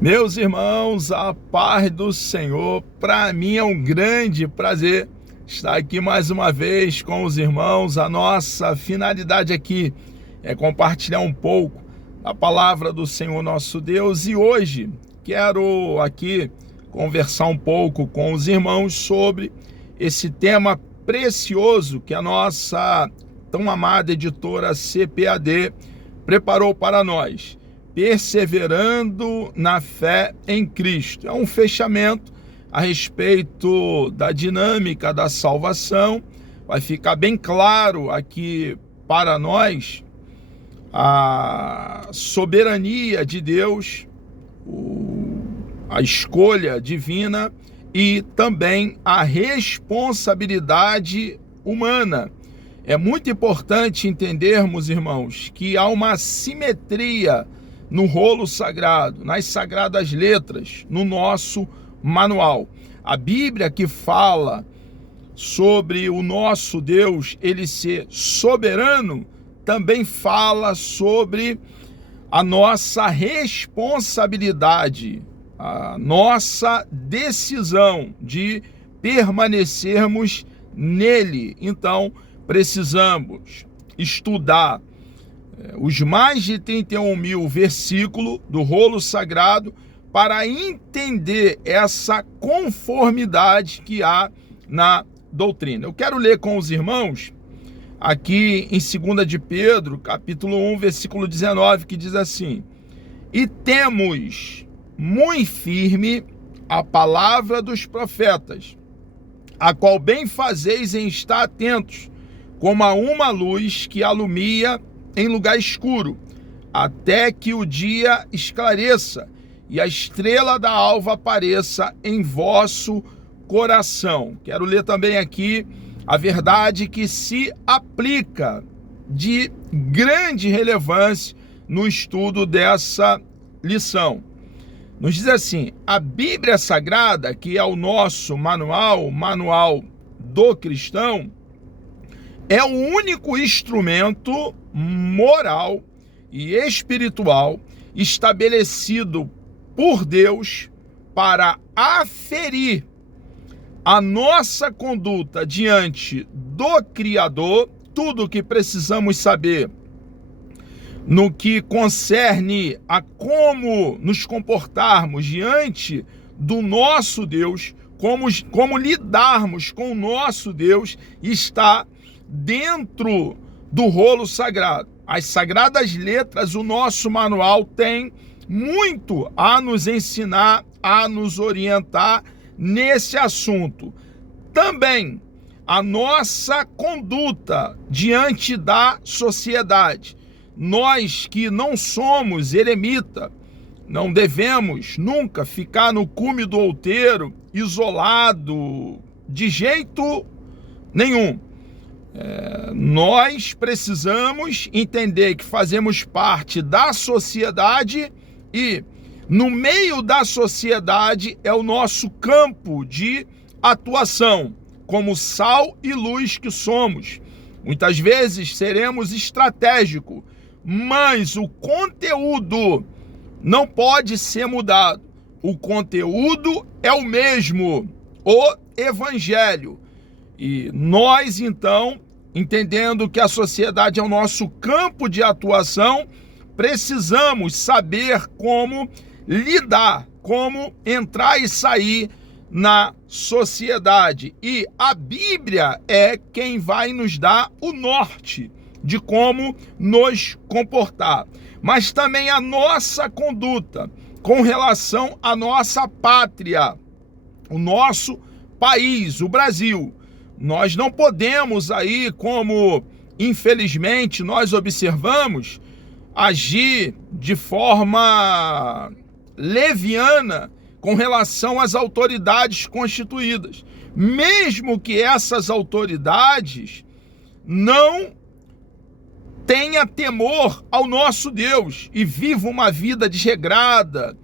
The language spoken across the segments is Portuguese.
Meus irmãos, a paz do Senhor, para mim é um grande prazer estar aqui mais uma vez com os irmãos. A nossa finalidade aqui é compartilhar um pouco da palavra do Senhor nosso Deus, e hoje quero aqui conversar um pouco com os irmãos sobre esse tema precioso que a nossa tão amada editora CPAD preparou para nós: perseverando na fé em Cristo. É um fechamento a respeito da dinâmica da salvação. Vai ficar bem claro aqui para nós a soberania de Deus, a escolha divina e também a responsabilidade humana. É muito importante entendermos, irmãos, que há uma simetria no rolo sagrado, nas sagradas letras, no nosso manual. A Bíblia, que fala sobre o nosso Deus, ele ser soberano, também fala sobre a nossa responsabilidade, a nossa decisão de permanecermos nele. Então, precisamos estudar os mais de 31 mil versículos do rolo sagrado para entender essa conformidade que há na doutrina. Eu quero ler com os irmãos aqui em 2 de Pedro, capítulo 1, versículo 19, que diz assim: e temos muito firme a palavra dos profetas, a qual bem fazeis em estar atentos, como a uma luz que alumia em lugar escuro, até que o dia esclareça e a estrela da alva apareça em vosso coração. Quero ler também aqui a verdade que se aplica de grande relevância no estudo dessa lição. Nos diz assim: a Bíblia Sagrada, que é o nosso manual do cristão, é o único instrumento moral e espiritual estabelecido por Deus para aferir a nossa conduta diante do Criador, tudo o que precisamos saber no que concerne a como nos comportarmos diante do nosso Deus, como lidarmos com o nosso Deus, está dentro do rolo sagrado. As sagradas letras, o nosso manual, tem muito a nos ensinar, a nos orientar nesse assunto. Também a nossa conduta diante da sociedade. Nós que não somos eremita, não devemos nunca ficar no cume do outeiro, isolado, de jeito nenhum. Nós precisamos entender que fazemos parte da sociedade e no meio da sociedade é o nosso campo de atuação, como sal e luz que somos. Muitas vezes seremos estratégicos, mas o conteúdo não pode ser mudado. O conteúdo é o mesmo, o Evangelho. E nós, então, entendendo que a sociedade é o nosso campo de atuação, precisamos saber como lidar, como entrar e sair na sociedade. E a Bíblia é quem vai nos dar o norte de como nos comportar. Mas também a nossa conduta com relação à nossa pátria, o nosso país, o Brasil. Nós não podemos aí, como infelizmente nós observamos, agir de forma leviana com relação às autoridades constituídas, mesmo que essas autoridades não tenha temor ao nosso Deus e viva uma vida desregrada,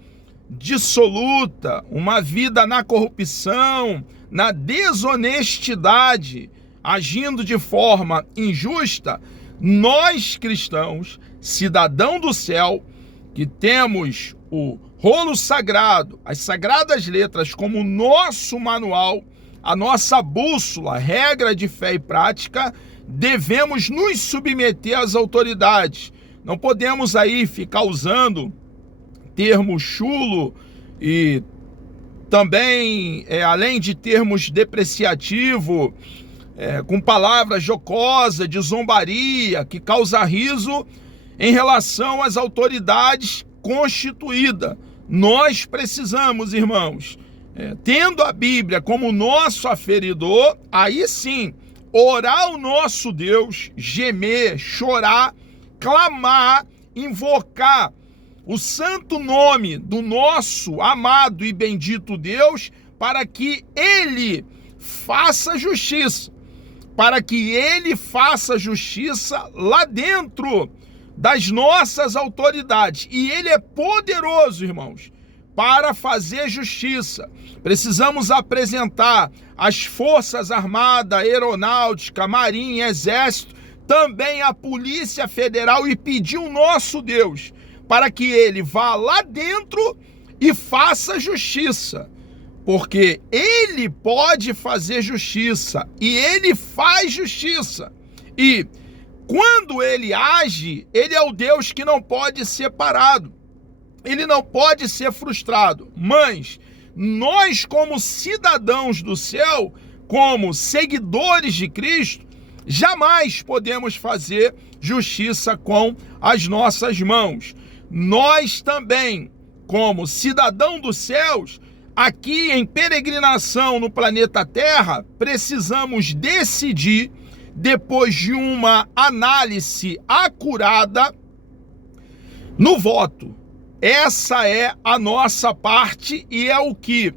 dissoluta, uma vida na corrupção, na desonestidade, agindo de forma injusta. Nós cristãos, cidadão do céu, que temos o rolo sagrado, as sagradas letras como nosso manual, a nossa bússola, regra de fé e prática, devemos nos submeter às autoridades. Não podemos aí ficar usando termo chulo e também, além de termos depreciativo, com palavras jocosas, de zombaria, que causa riso em relação às autoridades constituídas. Nós precisamos, irmãos, tendo a Bíblia como nosso aferidor, aí sim, orar ao nosso Deus, gemer, chorar, clamar, invocar o santo nome do nosso amado e bendito Deus, para que Ele faça justiça, para que Ele faça justiça lá dentro das nossas autoridades. E Ele é poderoso, irmãos, para fazer justiça. Precisamos apresentar as Forças Armadas, Aeronáutica, Marinha, Exército, também a Polícia Federal, e pedir o nosso Deus para que Ele vá lá dentro e faça justiça. Porque Ele pode fazer justiça e Ele faz justiça. E quando Ele age, Ele é o Deus que não pode ser parado. Ele não pode ser frustrado. Mas nós, como cidadãos do céu, como seguidores de Cristo, jamais podemos fazer justiça com as nossas mãos. Nós também, como cidadão dos céus, aqui em peregrinação no planeta Terra, precisamos decidir, depois de uma análise acurada, no voto. Essa é a nossa parte e é o que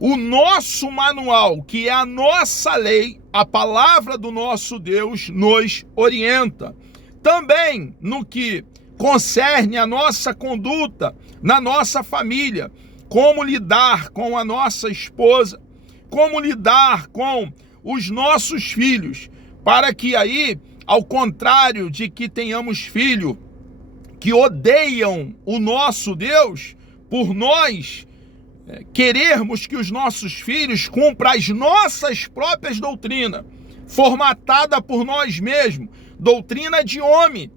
o nosso manual, que é a nossa lei, a palavra do nosso Deus, nos orienta. Também no que concerne a nossa conduta na nossa família, como lidar com a nossa esposa, como lidar com os nossos filhos, para que aí, ao contrário de que tenhamos filhos que odeiam o nosso Deus, por nós querermos que os nossos filhos cumpram as nossas próprias doutrinas, formatada por nós mesmos, doutrina de homem,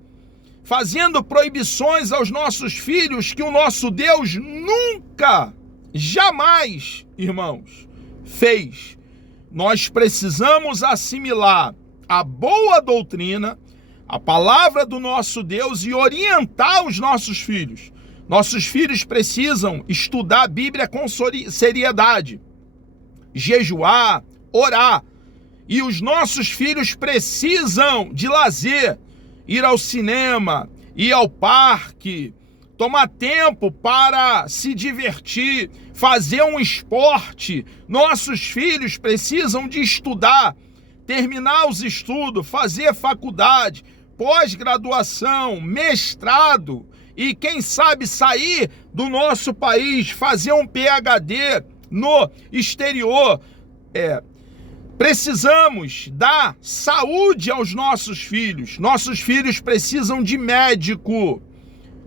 fazendo proibições aos nossos filhos que o nosso Deus nunca, jamais, irmãos, fez. Nós precisamos assimilar a boa doutrina, a palavra do nosso Deus, e orientar os nossos filhos. Nossos filhos precisam estudar a Bíblia com seriedade, jejuar, orar. E os nossos filhos precisam de lazer, ir ao cinema, ir ao parque, tomar tempo para se divertir, fazer um esporte. Nossos filhos precisam de estudar, terminar os estudos, fazer faculdade, pós-graduação, mestrado e quem sabe sair do nosso país, fazer um PhD no exterior. Precisamos dar saúde aos nossos filhos. Nossos filhos precisam de médico,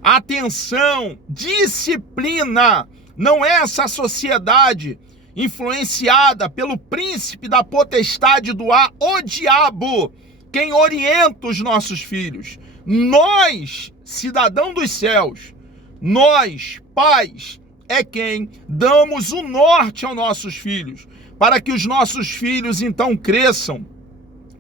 atenção, disciplina. Não é essa sociedade influenciada pelo príncipe da potestade do ar, o diabo, quem orienta os nossos filhos. Nós, cidadão dos céus, nós, pais, é quem damos o norte aos nossos filhos, para que os nossos filhos então cresçam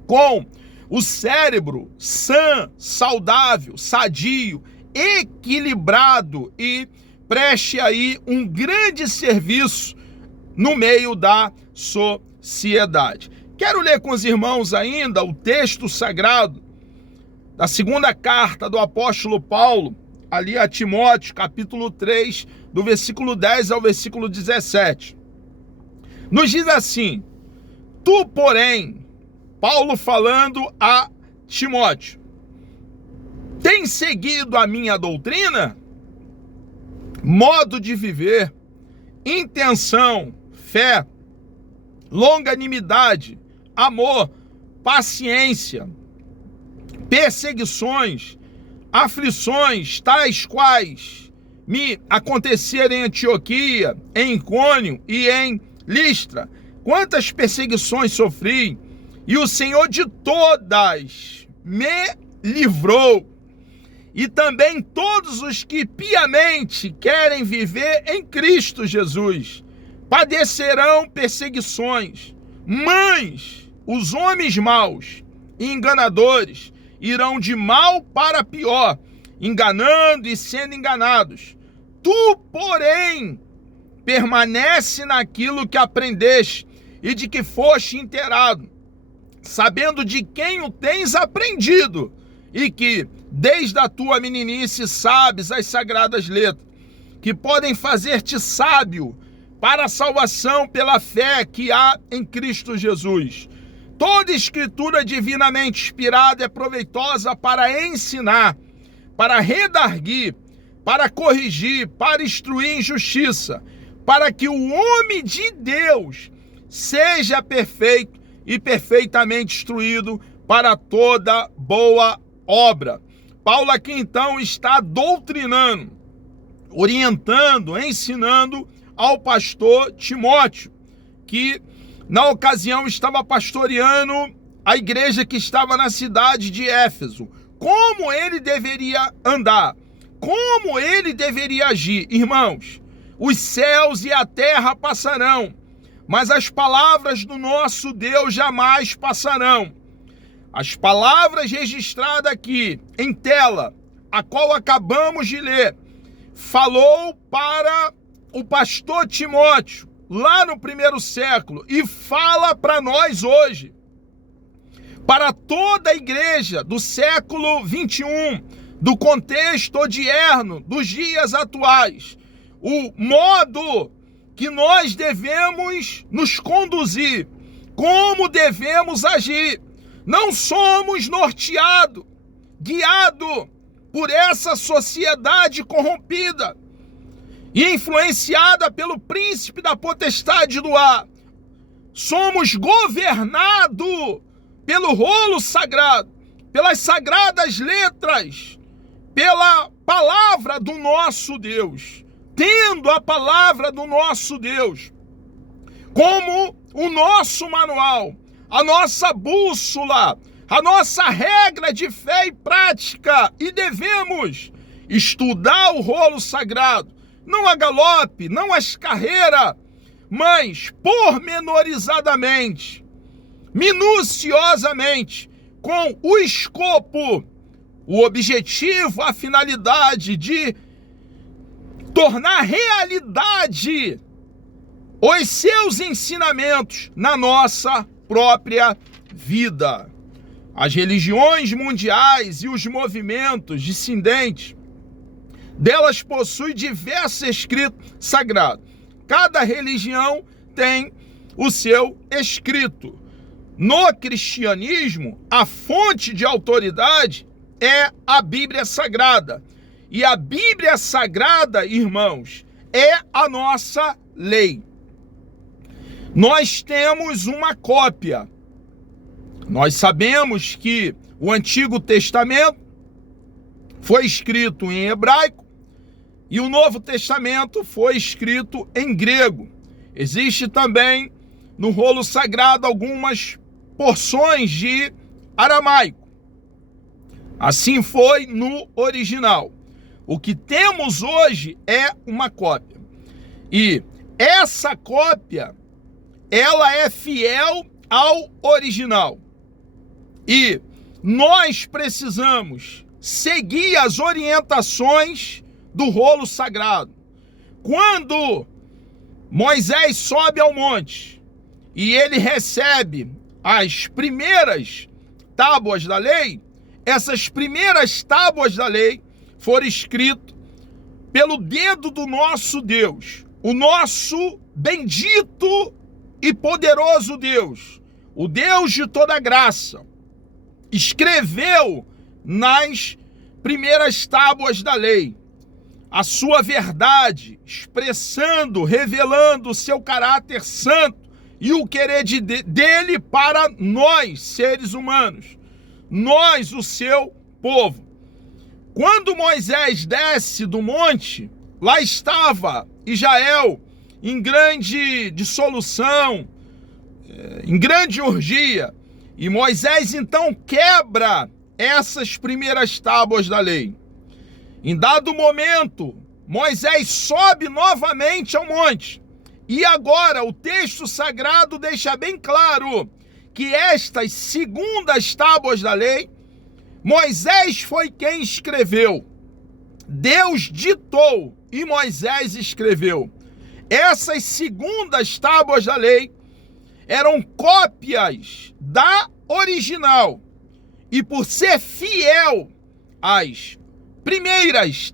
com o cérebro sã, saudável, sadio, equilibrado e preste aí um grande serviço no meio da sociedade. Quero ler com os irmãos ainda o texto sagrado da segunda carta do apóstolo Paulo, ali a Timóteo, capítulo 3, do versículo 10 ao versículo 17. Nos diz assim: tu, porém, Paulo falando a Timóteo, tem seguido a minha doutrina, modo de viver, intenção, fé, longanimidade, amor, paciência, perseguições, aflições, tais quais me acontecer em Antioquia, em Icônio e em Listra, quantas perseguições sofri, e o Senhor de todas me livrou. E também todos os que piamente querem viver em Cristo Jesus padecerão perseguições, mas os homens maus e enganadores irão de mal para pior, enganando e sendo enganados. Tu, porém, permanece naquilo que aprendeste e de que foste inteirado, sabendo de quem o tens aprendido, e que, desde a tua meninice, sabes as sagradas letras, que podem fazer-te sábio para a salvação pela fé que há em Cristo Jesus. Toda escritura divinamente inspirada é proveitosa para ensinar, para redarguir, para corrigir, para instruir em justiça, para que o homem de Deus seja perfeito e perfeitamente instruído para toda boa obra. Paulo aqui então está doutrinando, orientando, ensinando ao pastor Timóteo, que na ocasião estava pastoreando a igreja que estava na cidade de Éfeso. Como ele deveria andar, como ele deveria agir. Irmãos, os céus e a terra passarão, mas as palavras do nosso Deus jamais passarão. As palavras registradas aqui em tela, a qual acabamos de ler, falou para o pastor Timóteo, lá no primeiro século, e fala para nós hoje, para toda a igreja do século 21, do contexto odierno, dos dias atuais, o modo que nós devemos nos conduzir, como devemos agir. Não somos norteados, guiados por essa sociedade corrompida e influenciada pelo príncipe da potestade do ar. Somos governados pelo rolo sagrado, pelas sagradas letras, pela palavra do nosso Deus. Tendo a palavra do nosso Deus como o nosso manual, a nossa bússola, a nossa regra de fé e prática, e devemos estudar o rolo sagrado, não a galope, não as carreiras, mas pormenorizadamente, minuciosamente, com o escopo, o objetivo, a finalidade de tornar realidade os seus ensinamentos na nossa própria vida. As religiões mundiais e os movimentos dissidentes delas possuem diversos escritos sagrados. Cada religião tem o seu escrito. No cristianismo, a fonte de autoridade é a Bíblia Sagrada. E a Bíblia Sagrada, irmãos, é a nossa lei. Nós temos uma cópia. Nós sabemos que o Antigo Testamento foi escrito em hebraico e o Novo Testamento foi escrito em grego. Existe também no rolo sagrado algumas porções de aramaico. Assim foi no original. O que temos hoje é uma cópia. E essa cópia, ela é fiel ao original. E nós precisamos seguir as orientações do rolo sagrado. Quando Moisés sobe ao monte e ele recebe as primeiras tábuas da lei, essas primeiras tábuas da lei foram escritas pelo dedo do nosso Deus, o nosso bendito e poderoso Deus, o Deus de toda graça, escreveu nas primeiras tábuas da lei a sua verdade, expressando, revelando o seu caráter santo e o querer dele para nós, seres humanos, nós, o seu povo. Quando Moisés desce do monte, lá estava Israel em grande dissolução, em grande orgia, e Moisés então quebra essas primeiras tábuas da lei. Em dado momento, Moisés sobe novamente ao monte, e agora o texto sagrado deixa bem claro que estas segundas tábuas da lei, Moisés foi quem escreveu. Deus ditou e Moisés escreveu. Essas segundas tábuas da lei eram cópias da original. E por ser fiel às primeiras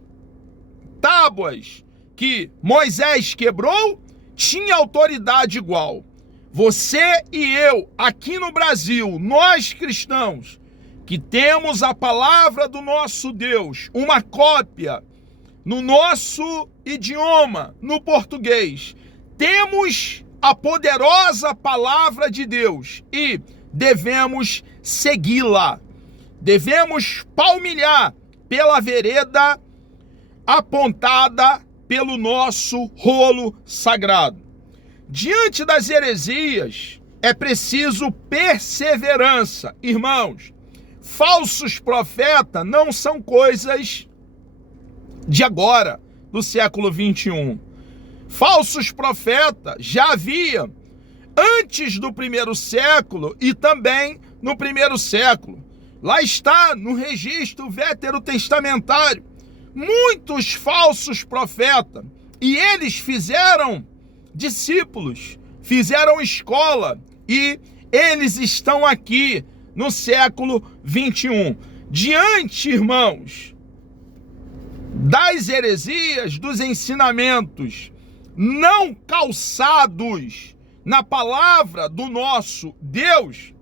tábuas que Moisés quebrou, tinha autoridade igual. Você e eu, aqui no Brasil, nós cristãos, que temos a palavra do nosso Deus, uma cópia no nosso idioma, no português, temos a poderosa palavra de Deus e devemos segui-la, devemos palmilhar pela vereda apontada pelo nosso rolo sagrado. Diante das heresias, é preciso perseverança. Irmãos, falsos profetas não são coisas de agora, do século 21. Falsos profetas já havia antes do primeiro século e também no primeiro século. Lá está no registro veterotestamentário muitos falsos profetas, e eles fizeram discípulos, fizeram escola, e eles estão aqui no século 21. Diante, irmãos, das heresias, dos ensinamentos não calçados na palavra do nosso Deus,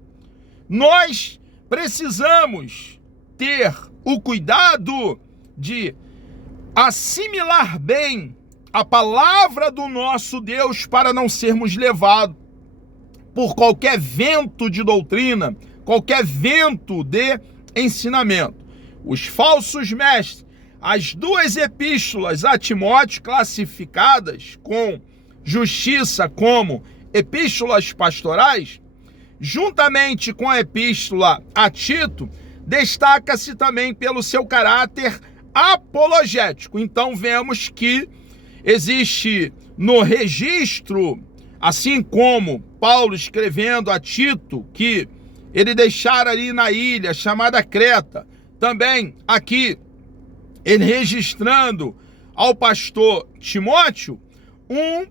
nós precisamos ter o cuidado de assimilar bem a palavra do nosso Deus para não sermos levados por qualquer vento de doutrina, qualquer vento de ensinamento. Os falsos mestres, as duas epístolas a Timóteo, classificadas com justiça como epístolas pastorais, juntamente com a epístola a Tito, destaca-se também pelo seu caráter apologético. Então vemos que existe no registro, assim como Paulo escrevendo a Tito, que ele deixara ali na ilha chamada Creta, também aqui ele registrando ao pastor Timóteo um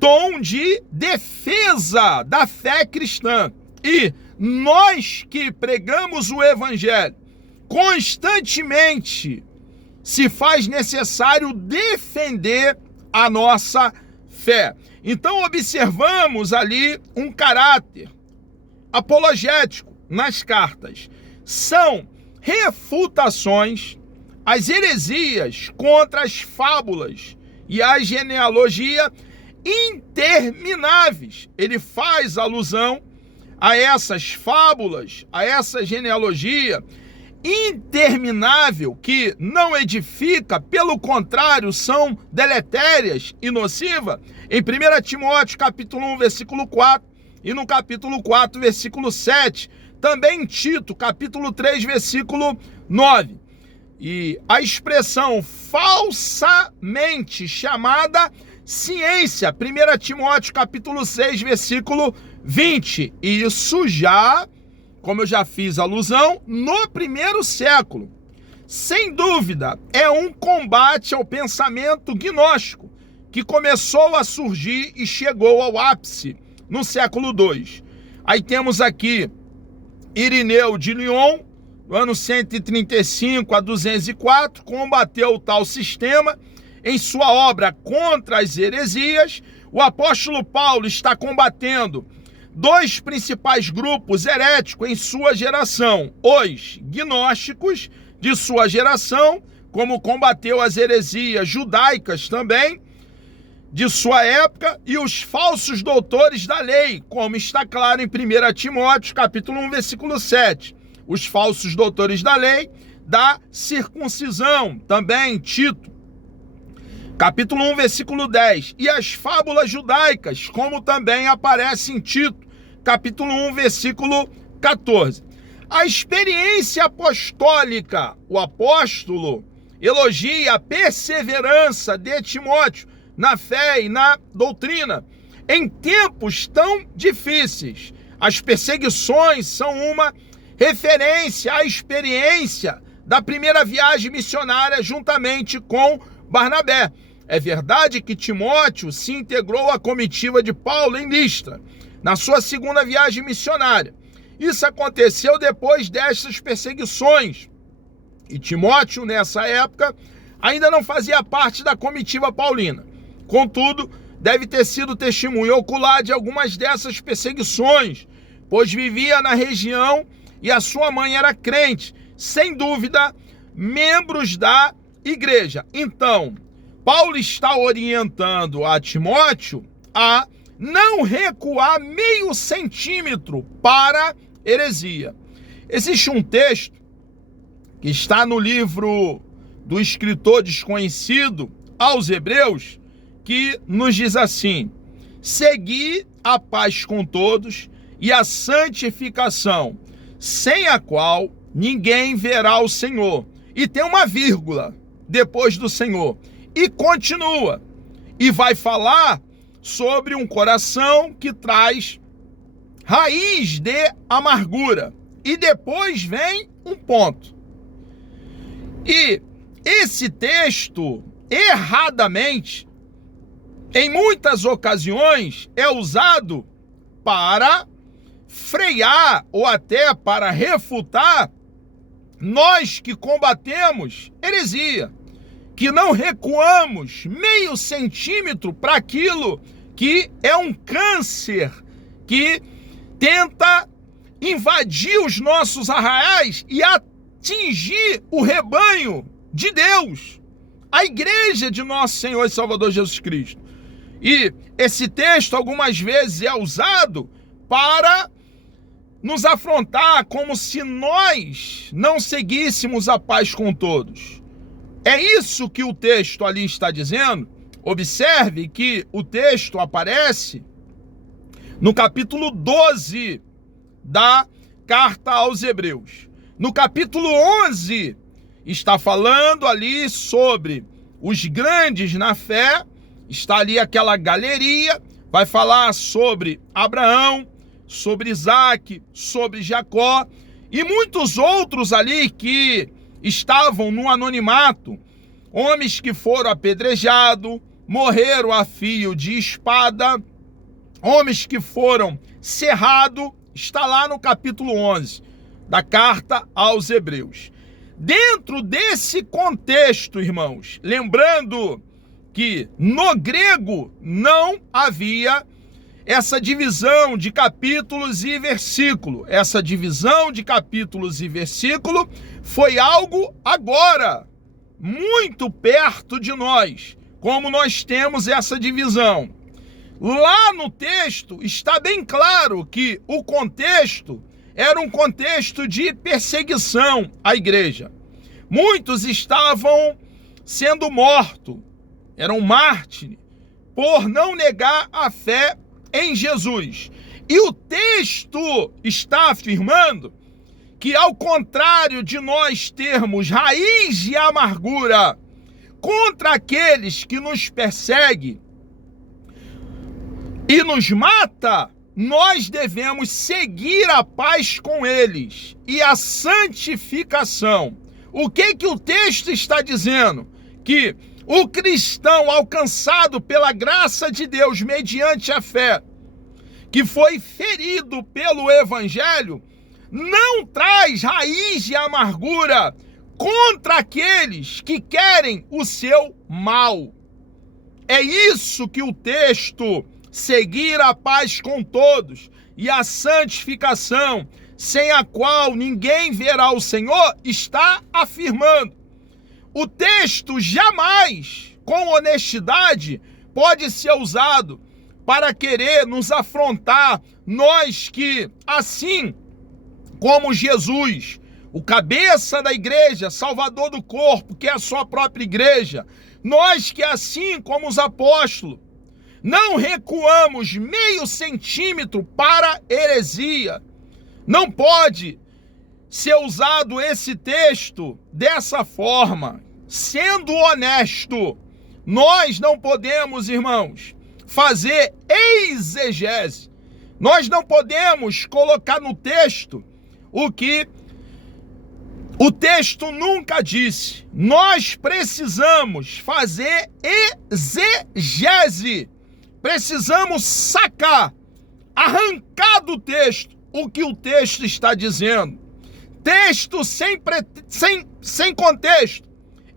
tom de defesa da fé cristã. E nós que pregamos o evangelho constantemente, se faz necessário defender a nossa fé. Então observamos ali um caráter apologético nas cartas. São refutações às heresias contra as fábulas e a genealogia intermináveis. Ele faz alusão a essas fábulas, a essa genealogia interminável que não edifica, pelo contrário, são deletérias e nociva. Em 1 Timóteo capítulo 1, versículo 4 e no capítulo 4, versículo 7, também em Tito, capítulo 3, versículo 9. E a expressão falsamente chamada ciência, 1 Timóteo capítulo 6, versículo 20. E isso já, como eu já fiz alusão, no primeiro século. Sem dúvida, é um combate ao pensamento gnóstico que começou a surgir e chegou ao ápice no século II. Aí temos aqui Irineu de Lyon, no ano 135 a 204, combateu o tal sistema. Em sua obra Contra as Heresias, o apóstolo Paulo está combatendo dois principais grupos heréticos em sua geração: os gnósticos de sua geração, como combateu as heresias judaicas também de sua época, e os falsos doutores da lei, como está claro em 1 Timóteo capítulo 1, versículo 7. Os falsos doutores da lei da circuncisão, também Tito Capítulo 1, versículo 10. E as fábulas judaicas, como também aparece em Tito, capítulo 1, versículo 14. A experiência apostólica, o apóstolo elogia a perseverança de Timóteo na fé e na doutrina. Em tempos tão difíceis, as perseguições são uma referência à experiência da primeira viagem missionária juntamente com Barnabé. É verdade que Timóteo se integrou à comitiva de Paulo em Listra, na sua segunda viagem missionária. Isso aconteceu depois destas perseguições. E Timóteo, nessa época, ainda não fazia parte da comitiva paulina. Contudo, deve ter sido testemunho ocular de algumas dessas perseguições, pois vivia na região e a sua mãe era crente, sem dúvida, membros da igreja. Então, Paulo está orientando a Timóteo a não recuar meio centímetro para heresia. Existe um texto que está no livro do escritor desconhecido aos Hebreus, que nos diz assim: segui a paz com todos e a santificação, sem a qual ninguém verá o Senhor. E tem uma vírgula depois do Senhor. E continua. E vai falar sobre um coração que traz raiz de amargura. E depois vem um ponto. E esse texto, erradamente, em muitas ocasiões, é usado para frear ou até para refutar nós que combatemos heresia, que não recuamos meio centímetro para aquilo que é um câncer que tenta invadir os nossos arraiais e atingir o rebanho de Deus, a igreja de nosso Senhor e Salvador Jesus Cristo. E esse texto algumas vezes é usado para nos afrontar como se nós não seguíssemos a paz com todos. É isso que o texto ali está dizendo. Observe que o texto aparece no capítulo 12 da carta aos Hebreus. No capítulo 11 está falando ali sobre os grandes na fé, está ali aquela galeria, vai falar sobre Abraão, sobre Isaac, sobre Jacó e muitos outros ali que estavam no anonimato, homens que foram apedrejados, morreram a fio de espada, homens que foram cerrados, está lá no capítulo 11 da carta aos Hebreus. Dentro desse contexto, irmãos, lembrando que no grego não havia essa divisão de capítulos e versículo. Essa divisão de capítulos e versículo foi algo agora, muito perto de nós, como nós temos essa divisão. Lá no texto está bem claro que o contexto era um contexto de perseguição à igreja. Muitos estavam sendo mortos, eram mártires, por não negar a fé em Jesus. E o texto está afirmando que, ao contrário de nós termos raiz de amargura contra aqueles que nos perseguem e nos mata, nós devemos seguir a paz com eles e a santificação. O que o texto está dizendo? Que o cristão alcançado pela graça de Deus mediante a fé, que foi ferido pelo evangelho, não traz raiz de amargura contra aqueles que querem o seu mal. É isso que o texto, seguir a paz com todos e a santificação, sem a qual ninguém verá o Senhor, está afirmando. O texto jamais, com honestidade, pode ser usado para querer nos afrontar, nós que, assim como Jesus, o cabeça da igreja, salvador do corpo, que é a sua própria igreja, Nós que, assim como os apóstolos, não recuamos meio centímetro para heresia. Não pode ser usado esse texto dessa forma. Sendo honesto, nós não podemos, irmãos, fazer exegese. Nós não podemos colocar no texto o que o texto nunca disse. Nós precisamos fazer exegese. Precisamos sacar, arrancar do texto o que o texto está dizendo. Texto sem contexto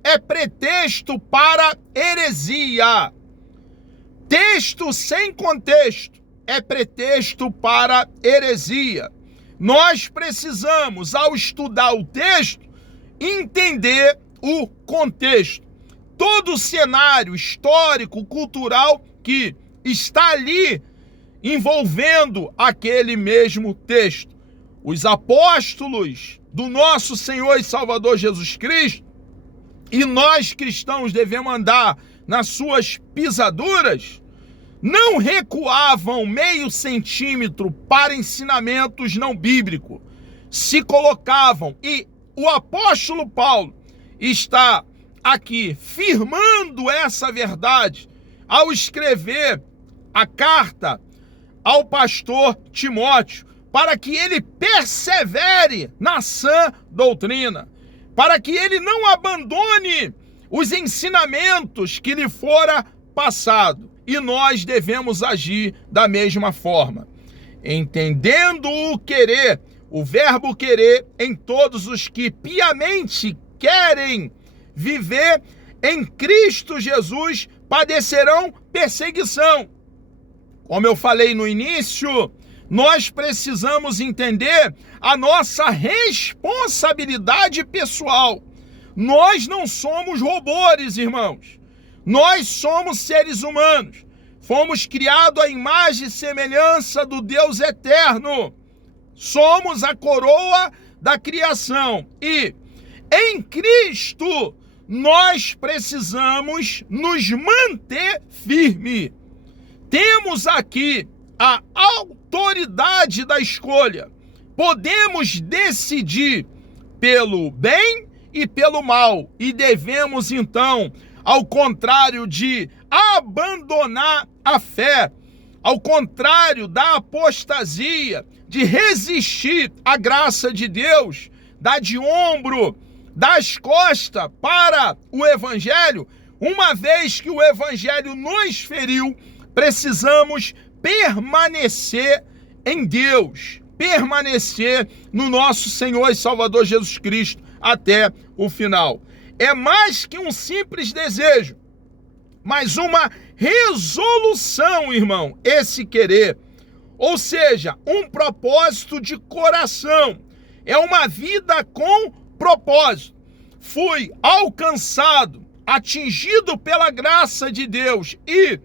é pretexto para heresia. Texto sem contexto é pretexto para heresia. Nós precisamos, ao estudar o texto, entender o contexto. Todo o cenário histórico, cultural que está ali envolvendo aquele mesmo texto. Os apóstolos do nosso Senhor e Salvador Jesus Cristo, e nós cristãos devemos andar nas suas pisaduras, não recuavam meio centímetro para ensinamentos não bíblicos, se colocavam, e o apóstolo Paulo está aqui firmando essa verdade ao escrever a carta ao pastor Timóteo, para que ele persevere na sã doutrina, para que ele não abandone os ensinamentos que lhe fora passado. E nós devemos agir da mesma forma, entendendo o querer, o verbo querer, em todos os que piamente querem viver em Cristo Jesus padecerão perseguição. Como eu falei no início, nós precisamos entender a nossa responsabilidade pessoal. Nós não somos robôs, irmãos. Nós somos seres humanos. Fomos criados à imagem e semelhança do Deus eterno. Somos a coroa da criação. E em Cristo nós precisamos nos manter firmes. Temos aqui a autoridade da escolha. Podemos decidir pelo bem e pelo mal. E devemos, então, ao contrário de abandonar a fé, ao contrário da apostasia, de resistir à graça de Deus, dar de ombro, dar as costas para o Evangelho, uma vez que o Evangelho nos feriu, precisamos permanecer em Deus, permanecer no nosso Senhor e Salvador Jesus Cristo até o final. É mais que um simples desejo, mas uma resolução, irmão, esse querer. Ou seja, um propósito de coração. É uma vida com propósito. Fui alcançado, atingido pela graça de Deus e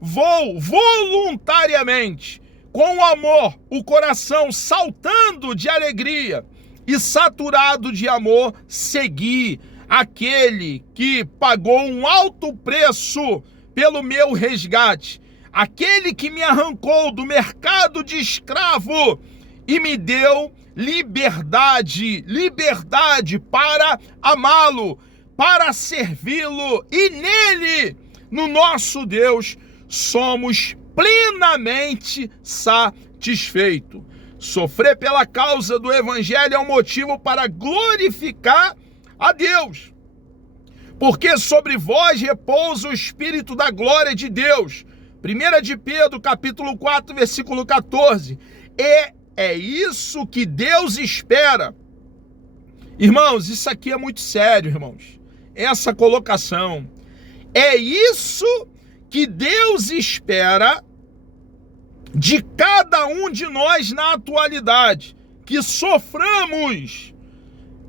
vou voluntariamente, com o amor, o coração saltando de alegria e saturado de amor, seguir aquele que pagou um alto preço pelo meu resgate, aquele que me arrancou do mercado de escravo e me deu liberdade para amá-lo, para servi-lo, e nele, no nosso Deus, somos plenamente satisfeitos. Sofrer pela causa do Evangelho é um motivo para glorificar a Deus, porque sobre vós repousa o Espírito da glória de Deus. 1 de Pedro, capítulo 4, versículo 14. É isso que Deus espera. Irmãos, isso aqui é muito sério, irmãos. Essa colocação. É isso que Deus espera de cada um de nós na atualidade, que soframos,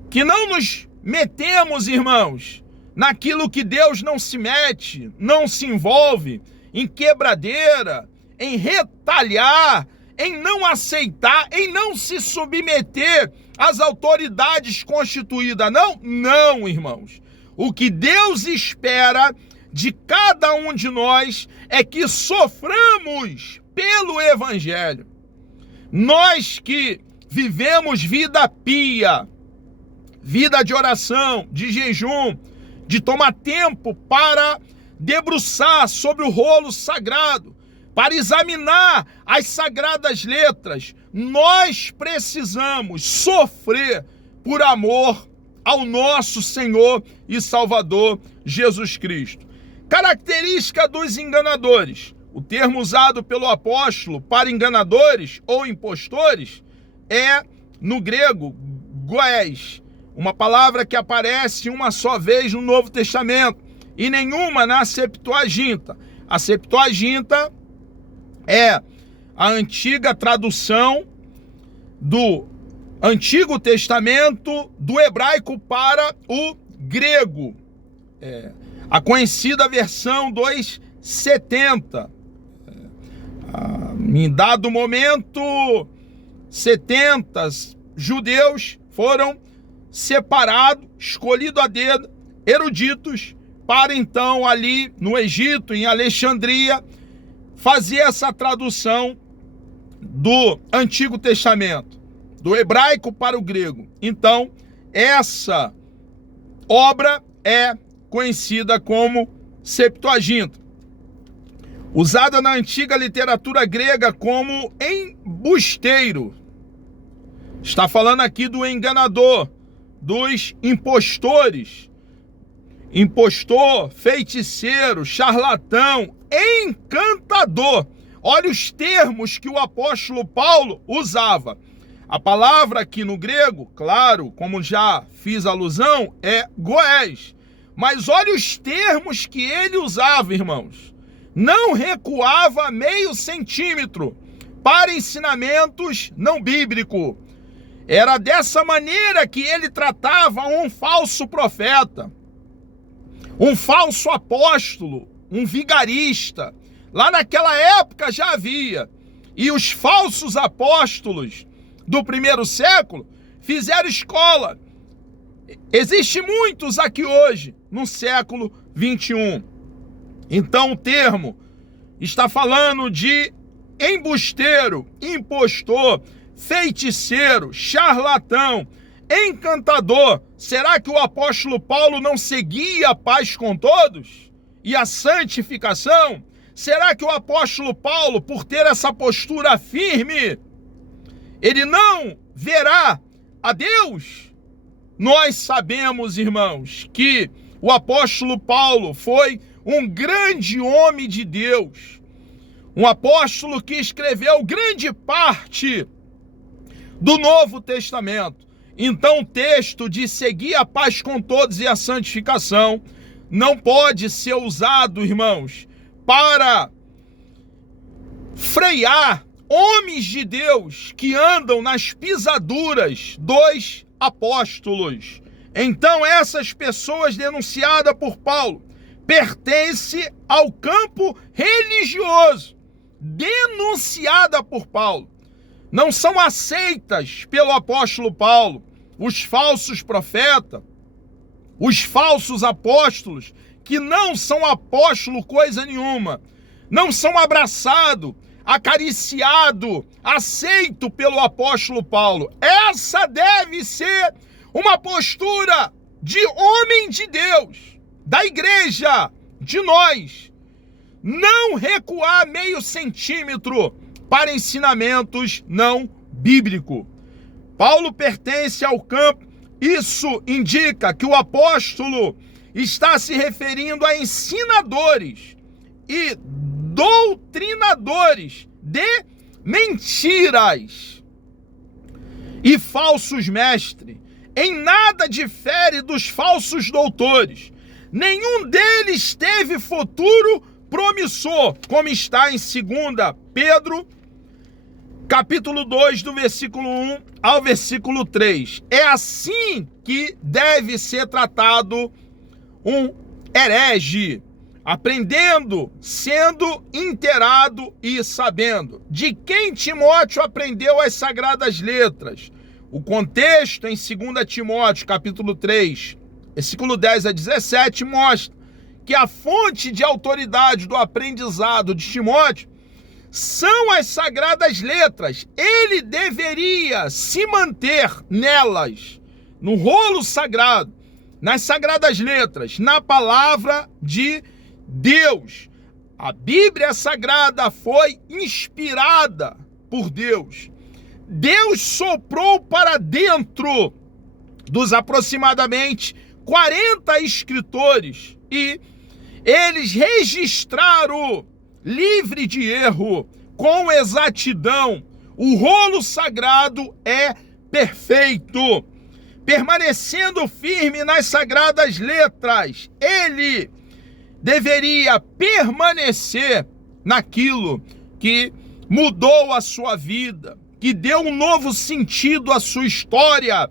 que não nos metemos, irmãos, naquilo que Deus não se mete, não se envolve, em quebradeira, em retalhar, em não aceitar, em não se submeter às autoridades constituídas. Não, irmãos. O que Deus espera de cada um de nós é que soframos pelo Evangelho. Nós que vivemos vida pia, vida de oração, de jejum, de tomar tempo para debruçar sobre o rolo sagrado, para examinar as sagradas letras, nós precisamos sofrer por amor ao nosso Senhor e Salvador Jesus Cristo. Característica dos enganadores. O termo usado pelo apóstolo para enganadores ou impostores é, no grego, goés, uma palavra que aparece uma só vez no Novo Testamento e nenhuma na Septuaginta. A Septuaginta é a antiga tradução do Antigo Testamento do hebraico para o grego. A conhecida versão 270. Em dado momento, 70 judeus foram separados, escolhidos a dedo, eruditos, para então ali no Egito, em Alexandria, fazer essa tradução do Antigo Testamento, do hebraico para o grego. Então, essa obra é conhecida como Septuaginta, usada na antiga literatura grega como embusteiro. Está falando aqui do enganador, dos impostores. Impostor, feiticeiro, charlatão, encantador. Olha os termos que o apóstolo Paulo usava. A palavra aqui no grego, claro, como já fiz alusão, é goés. Mas olha os termos que ele usava, irmãos. Não recuava meio centímetro para ensinamentos não bíblicos. Era dessa maneira que ele tratava um falso profeta, um falso apóstolo, um vigarista. Lá naquela época já havia. E os falsos apóstolos do primeiro século fizeram escola. Existem muitos aqui hoje, no século 21. Então o termo está falando de embusteiro, impostor, feiticeiro, charlatão, encantador. Será que o apóstolo Paulo não seguia a paz com todos e a santificação? Será que o apóstolo Paulo, por ter essa postura firme, ele não verá a Deus? Nós sabemos, irmãos, que o apóstolo Paulo foi um grande homem de Deus, um apóstolo que escreveu grande parte do Novo Testamento. Então o texto de seguir a paz com todos e a santificação não pode ser usado, irmãos, para frear homens de Deus que andam nas pisaduras dos apóstolos. Então essas pessoas denunciadas por Paulo pertencem ao campo religioso, denunciada por Paulo. Não são aceitas pelo apóstolo Paulo os falsos profetas, os falsos apóstolos, que não são apóstolo coisa nenhuma, não são abraçados, acariciados, aceitos pelo apóstolo Paulo. Essa deve ser uma postura de homem de Deus, da igreja, de nós. Não recuar meio centímetro para ensinamentos não bíblicos. Paulo pertence ao campo. Isso indica que o apóstolo está se referindo a ensinadores e doutrinadores de mentiras e falsos mestres. Em nada difere dos falsos doutores. Nenhum deles teve futuro promissor, como está em 2 Pedro, capítulo 2, do versículo 1 ao versículo 3. É assim que deve ser tratado um herege, aprendendo, sendo inteirado e sabendo. De quem Timóteo aprendeu as sagradas letras? O contexto em 2 Timóteo, capítulo 3, versículo 10 a 17, mostra que a fonte de autoridade do aprendizado de Timóteo são as sagradas letras. Ele deveria se manter nelas, no rolo sagrado, nas sagradas letras, na palavra de Deus. A Bíblia Sagrada foi inspirada por Deus. Deus soprou para dentro dos aproximadamente 40 escritores e eles registraram, livre de erro, com exatidão. O rolo sagrado é perfeito. Permanecendo firme nas sagradas letras, ele deveria permanecer naquilo que mudou a sua vida, que deu um novo sentido à sua história.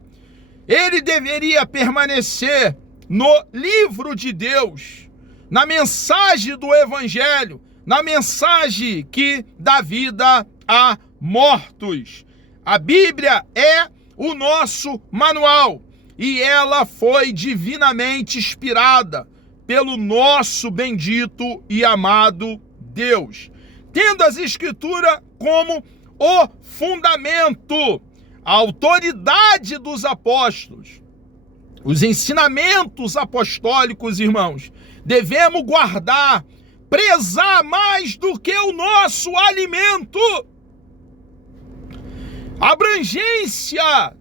Ele deveria permanecer no livro de Deus, na mensagem do Evangelho, na mensagem que dá vida a mortos. A Bíblia é o nosso manual e ela foi divinamente inspirada pelo nosso bendito e amado Deus, tendo as Escrituras como o fundamento, a autoridade dos apóstolos, os ensinamentos apostólicos, irmãos, devemos guardar, prezar mais do que o nosso alimento. Abrangência.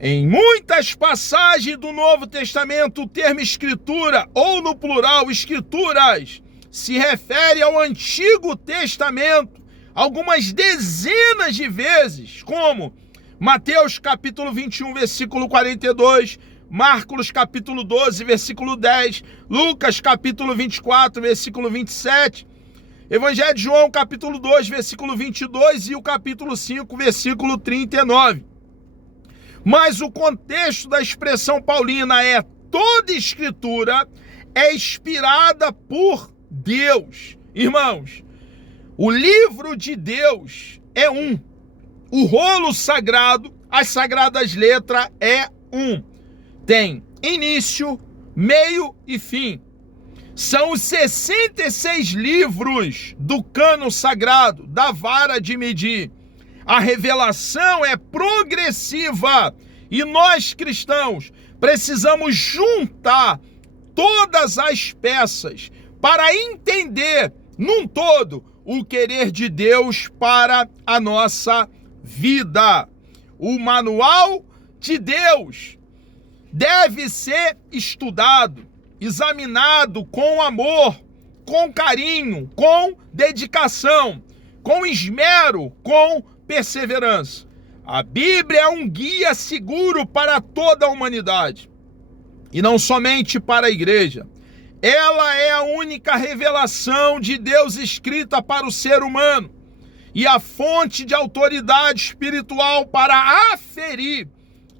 Em muitas passagens do Novo Testamento, o termo escritura, ou no plural, escrituras, se refere ao Antigo Testamento algumas dezenas de vezes, como Mateus capítulo 21, versículo 42, Marcos capítulo 12, versículo 10, Lucas capítulo 24, versículo 27, Evangelho de João capítulo 2, versículo 22 e o capítulo 5, versículo 39. Mas o contexto da expressão paulina é: toda escritura é inspirada por Deus. Irmãos, o livro de Deus é um. O rolo sagrado, as sagradas letras, é um. Tem início, meio e fim. São os 66 livros do cânon sagrado, da vara de medir. A revelação é progressiva e nós cristãos precisamos juntar todas as peças para entender num todo o querer de Deus para a nossa vida. O manual de Deus deve ser estudado, examinado com amor, com carinho, com dedicação, com esmero, com perseverança. A Bíblia é um guia seguro para toda a humanidade e não somente para a igreja. Ela é a única revelação de Deus escrita para o ser humano e a fonte de autoridade espiritual para aferir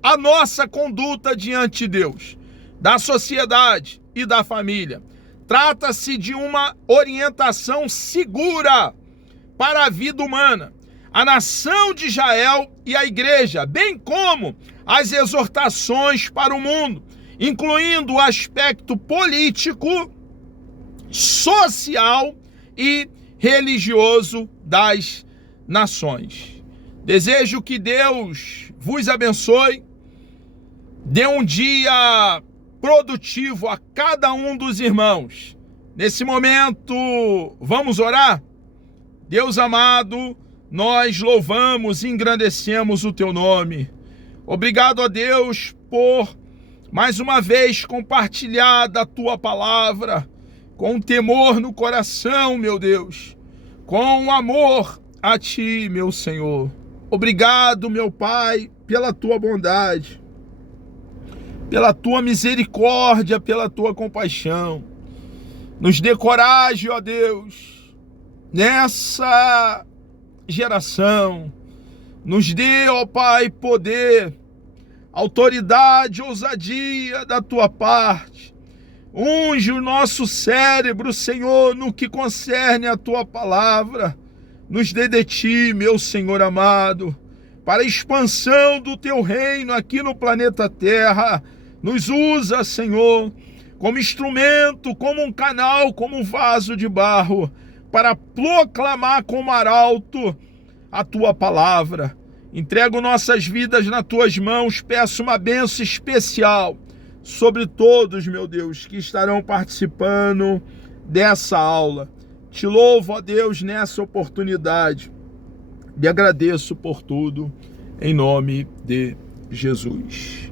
a nossa conduta diante de Deus, da sociedade e da família. Trata-se de uma orientação segura para a vida humana, a nação de Israel e a igreja, bem como as exortações para o mundo, incluindo o aspecto político, social e religioso das nações. Desejo que Deus vos abençoe, dê um dia produtivo a cada um dos irmãos. Nesse momento, vamos orar? Deus amado, nós louvamos e engrandecemos o teu nome. Obrigado a Deus por mais uma vez compartilhar da tua palavra, com temor no coração, meu Deus, com amor a ti, meu Senhor. Obrigado, meu Pai, pela tua bondade, pela tua misericórdia, pela tua compaixão. Nos dê coragem, ó Deus, nessa geração. Nos dê, ó Pai, poder, autoridade, ousadia da tua parte. Unge o nosso cérebro, Senhor, no que concerne a tua palavra. Nos dê de ti, meu Senhor amado, para a expansão do teu reino aqui no planeta Terra. Nos usa, Senhor, como instrumento, como um canal, como um vaso de barro, para proclamar com arauto a tua palavra. Entrego nossas vidas nas tuas mãos, peço uma bênção especial sobre todos, meu Deus, que estarão participando dessa aula. Te louvo, ó Deus, nessa oportunidade. E agradeço por tudo, em nome de Jesus.